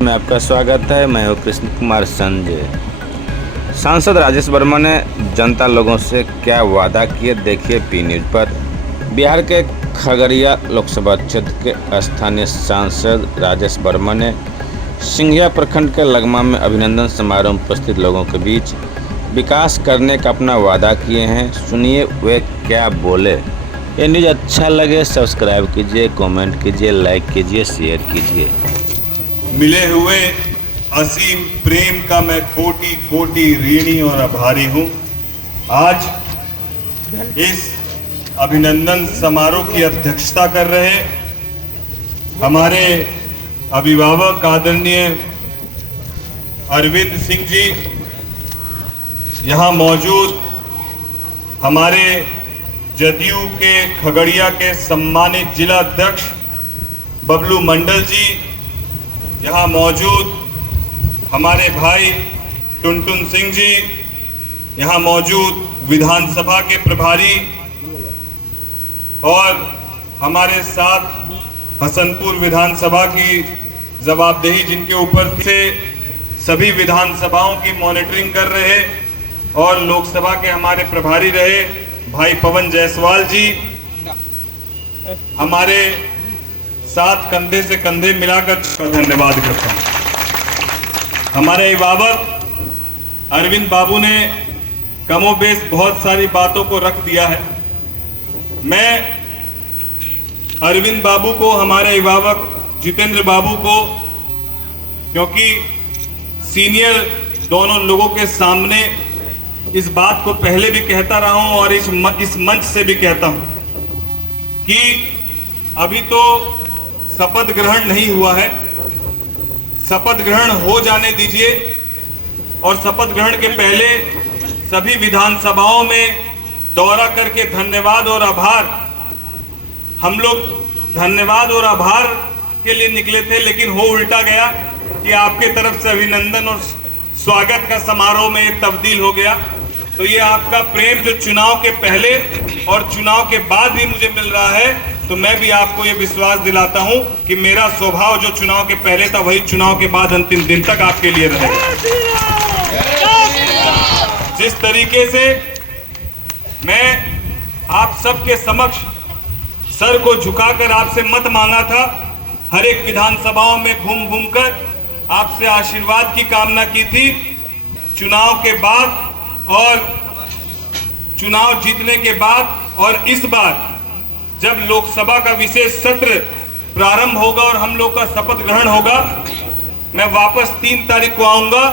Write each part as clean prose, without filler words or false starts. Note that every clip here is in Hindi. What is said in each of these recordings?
में आपका स्वागत है। मैं हूं कृष्ण कुमार संजय। सांसद राजेश वर्मा ने जनता लोगों से क्या वादा किए, देखिए पी न्यूज पर। बिहार के खगड़िया लोकसभा क्षेत्र के स्थानीय सांसद राजेश वर्मा ने सिंघिया प्रखंड के लगमा में अभिनंदन समारोह में उपस्थित लोगों के बीच विकास करने का अपना वादा किए हैं। सुनिए वे क्या बोले। ये न्यूज अच्छा लगे सब्सक्राइब कीजिए, कमेंट कीजिए, लाइक कीजिए, शेयर कीजिए। मिले हुए असीम प्रेम का मैं कोटि कोटि ऋणी और आभारी हूं। आज इस अभिनंदन समारोह की अध्यक्षता कर रहे हमारे अभिभावक आदरणीय अरविंद सिंह जी, यहां मौजूद हमारे जदयू के खगड़िया के सम्मानित जिला अध्यक्ष बबलू मंडल जी, यहाँ मौजूद हमारे भाई टुनटुन सिंह जी, यहाँ मौजूद विधानसभा के प्रभारी और हमारे साथ हसनपुर विधानसभा की जवाबदेही जिनके ऊपर से सभी विधानसभाओं की मॉनिटरिंग कर रहे और लोकसभा के हमारे प्रभारी रहे भाई पवन जायसवाल जी, हमारे साथ कंधे से कंधे मिलाकर धन्यवाद करता हूं। हमारे अभिभावक अरविंद बाबू ने कमोबेश बहुत सारी बातों को रख दिया है। मैं अरविंद बाबू को, हमारे अभिभावक जितेंद्र बाबू को, क्योंकि सीनियर दोनों लोगों के सामने इस बात को पहले भी कहता रहा हूं और इस मंच से भी कहता हूं कि अभी तो शपथ ग्रहण नहीं हुआ है। शपथ ग्रहण हो जाने दीजिए और शपथ ग्रहण के पहले सभी विधानसभाओं में दौरा करके धन्यवाद और आभार, हम लोग धन्यवाद और आभार के लिए निकले थे, लेकिन हो उल्टा गया कि आपके तरफ से अभिनंदन और स्वागत का समारोह में तब्दील हो गया। तो ये आपका प्रेम जो चुनाव के पहले और चुनाव के बाद भी मुझे मिल रहा है, तो मैं भी आपको ये विश्वास दिलाता हूं कि मेरा स्वभाव जो चुनाव के पहले था वही चुनाव के बाद अंतिम दिन तक आपके लिए रहेगा। जिस तरीके से मैं आप सबके समक्ष सर को झुकाकर आपसे मत मांगा था, हर एक विधानसभाओं में घूम घूमकर आपसे आशीर्वाद की कामना की थी, चुनाव के बाद और चुनाव जीतने के बाद और इस बार जब लोकसभा का विशेष सत्र प्रारंभ होगा और हम लोग का शपथ ग्रहण होगा, मैं वापस 3 तारीख को आऊंगा।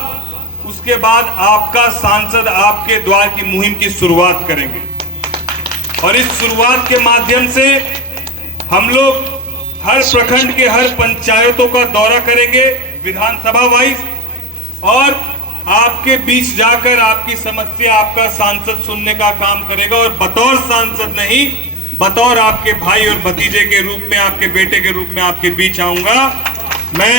उसके बाद आपका सांसद आपके द्वार की मुहिम की शुरुआत करेंगे और इस शुरुआत के माध्यम से हम लोग हर प्रखंड के हर पंचायतों का दौरा करेंगे विधानसभा वाइज और आपके बीच जाकर आपकी समस्या आपका सांसद सुनने का काम करेगा और बतौर सांसद नहीं, बतौर आपके भाई और भतीजे के रूप में, आपके बेटे के रूप में आपके बीच आऊंगा। मैं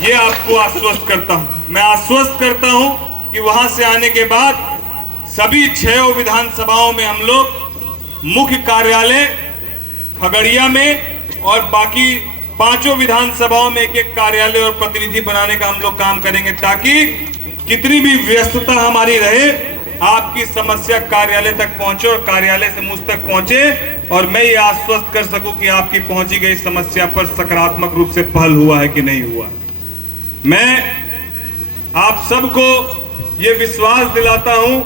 ये आपको आश्वस्त करता हूं। मैं आश्वस्त करता हूं कि वहां से आने के बाद सभी 6 विधानसभाओं में हम लोग मुख्य कार्यालय खगड़िया में और बाकी 5 विधानसभाओं में एक कार्यालय और प्रतिनिधि बनाने का हम लोग काम करेंगे, ताकि कितनी भी व्यस्तता हमारी रहे, आपकी समस्या कार्यालय तक पहुंचे और कार्यालय से मुझ तक पहुंचे और मैं ये आश्वस्त कर सकूं कि आपकी पहुंची गई समस्या पर सकारात्मक रूप से पहल हुआ है कि नहीं हुआ। मैं आप सबको ये विश्वास दिलाता हूं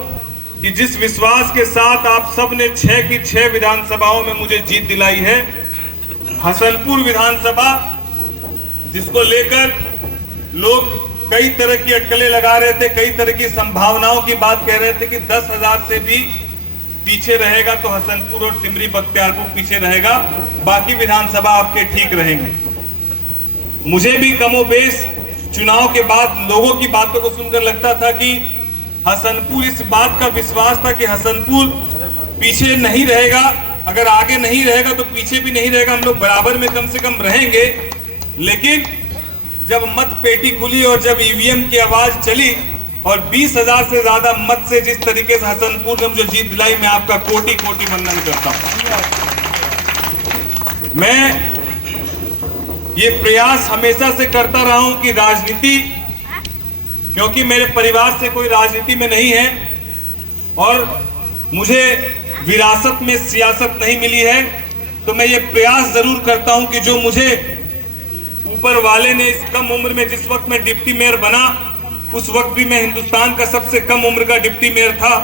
कि जिस विश्वास के साथ आप सब ने 6 की 6 विधानसभाओं में मुझे जीत दिलाई है, हसनपुर विधानसभा जिसको लेकर लोग कई तरह की अटकलें लगा रहे थे, कई तरह की संभावनाओं की बात कह रहे थे कि 10,000 से भी पीछे रहेगा तो हसनपुर और सिमरी बख्तियारपुर पीछे रहेगा, बाकी विधानसभा आपके ठीक रहेंगे। मुझे भी कमोबेश चुनाव के बाद लोगों की बातों को सुनकर लगता था कि हसनपुर, इस बात का विश्वास था कि हसनपुर पीछे नहीं रहेगा, अगर आगे नहीं रहेगा तो पीछे भी नहीं रहेगा, हम लोग बराबर में कम से कम रहेंगे। लेकिन जब मत पेटी खुली और जब ईवीएम की आवाज चली और 20,000 से ज्यादा मत से जिस तरीके से हसनपुर ने मुझे जीत दिलाई, मैं आपका कोटि कोटि वंदन करता हूं। मैं ये प्रयास हमेशा से करता रहा हूं कि राजनीति, क्योंकि मेरे परिवार से कोई राजनीति में नहीं है और मुझे विरासत में सियासत नहीं मिली है, तो मैं ये प्रयास जरूर करता हूं कि जो मुझे ऊपर वाले ने इस कम उम्र में, जिस वक्त मैं डिप्टी मेयर बना उस वक्त भी मैं हिंदुस्तान का सबसे कम उम्र का डिप्टी मेयर था,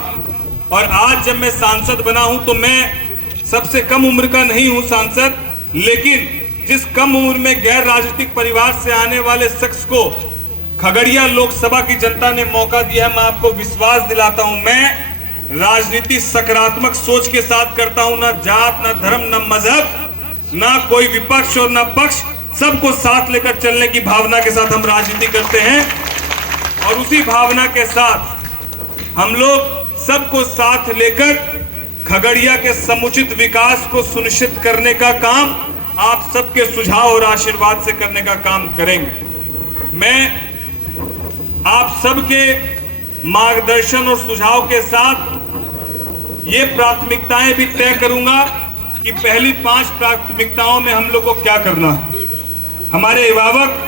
और आज जब मैं सांसद बना हूं तो मैं सबसे कम उम्र का नहीं हूं सांसद, लेकिन जिस कम उम्र में गैर राजनीतिक परिवार से आने वाले शख्स को खगड़िया लोकसभा की जनता ने मौका दिया है, मैं आपको विश्वास दिलाता हूं, मैं राजनीति सकारात्मक सोच के साथ करता हूं, ना जात, ना धर्म, ना मजहब, ना कोई विपक्ष और ना पक्ष, सबको साथ लेकर चलने की भावना के साथ हम राजनीति करते हैं। और उसी भावना के साथ हम लोग सबको साथ लेकर खगड़िया के समुचित विकास को सुनिश्चित करने का काम आप सबके सुझाव और आशीर्वाद से करने का काम करेंगे। मैं आप सबके मार्गदर्शन और सुझाव के साथ ये प्राथमिकताएं भी तय करूंगा कि पहली 5 प्राथमिकताओं में हम लोग को क्या करना है। हमारे अभिभावक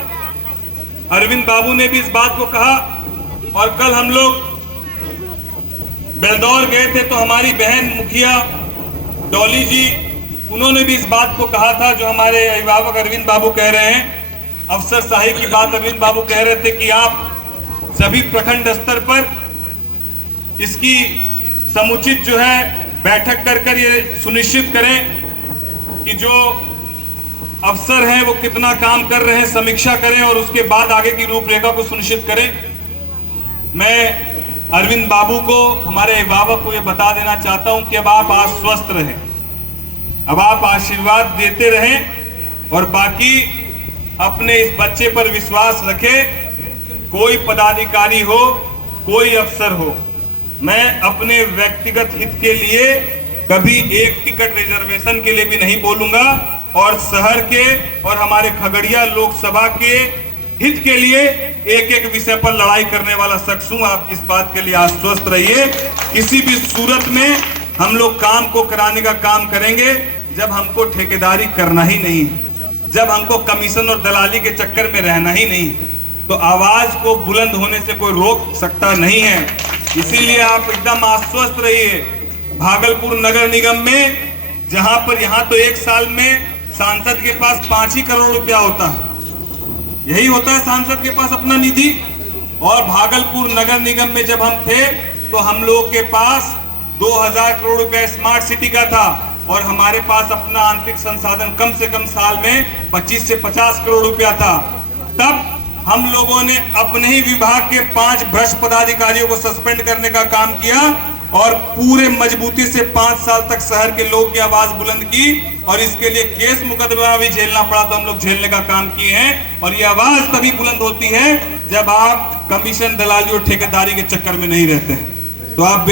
अरविंद बाबू ने भी इस बात को कहा, और कल हम लोग बेलदौर गए थे तो हमारी बहन मुखिया डॉली जी, उन्होंने भी इस बात को कहा था जो हमारे अभिभावक अरविंद बाबू कह रहे हैं। अफसर शाही की बात अरविंद बाबू कह रहे थे कि आप सभी प्रखंड स्तर पर इसकी समुचित जो है बैठक कर ये सुनिश्चित करें कि जो अफसर हैं वो कितना काम कर रहे हैं, समीक्षा करें और उसके बाद आगे की रूपरेखा को सुनिश्चित करें। मैं अरविंद बाबू को, हमारे अभिभावक को ये बता देना चाहता हूं कि अब आप आश्वस्त रहें, अब आप आशीर्वाद देते रहें और बाकी अपने इस बच्चे पर विश्वास रखें। कोई पदाधिकारी हो, कोई अफसर हो, मैं अपने व्यक्तिगत हित के लिए कभी एक टिकट रिजर्वेशन के लिए भी नहीं बोलूंगा, और शहर के और हमारे खगड़िया लोकसभा के हित के लिए एक एक विषय पर लड़ाई करने वाला शख्स हूं। आप इस बात के लिए आश्वस्त रहिए। किसी भी सूरत में हम लोग काम को कराने का काम करेंगे जब हमको ठेकेदारी करना ही नहीं, जब हमको कमीशन और दलाली के चक्कर में रहना ही नहीं, तो आवाज को बुलंद होने से कोई रोक सकता नहीं है। इसीलिए आप एकदम आश्वस्त रहिए। भागलपुर नगर निगम में जहां पर यहाँ तो एक साल में सांसद के पास 5 ही करोड़ रुपया होता है, यही होता है सांसद के पास अपना निधि, और भागलपुर नगर निगम में जब हम थे तो हम लोगों के पास 2000 करोड़ रुपया स्मार्ट सिटी का था, और हमारे पास अपना आंतरिक संसाधन कम से कम साल में 25 से 50 करोड़ रुपया था। तब हम लोगों ने अपने ही विभाग के 5 भ्रष्ट पदाधिकारियों को सस्पेंड करने का काम किया और पूरे मजबूती से 5 साल तक शहर के लोग की आवाज बुलंद की, और इसके लिए केस मुकदमा भी झेलना पड़ा तो हम लोग झेलने का काम किए हैं। और ये आवाज तभी बुलंद होती है जब आप कमीशन, दलाली और ठेकेदारी के चक्कर में नहीं रहते हैं। तो आप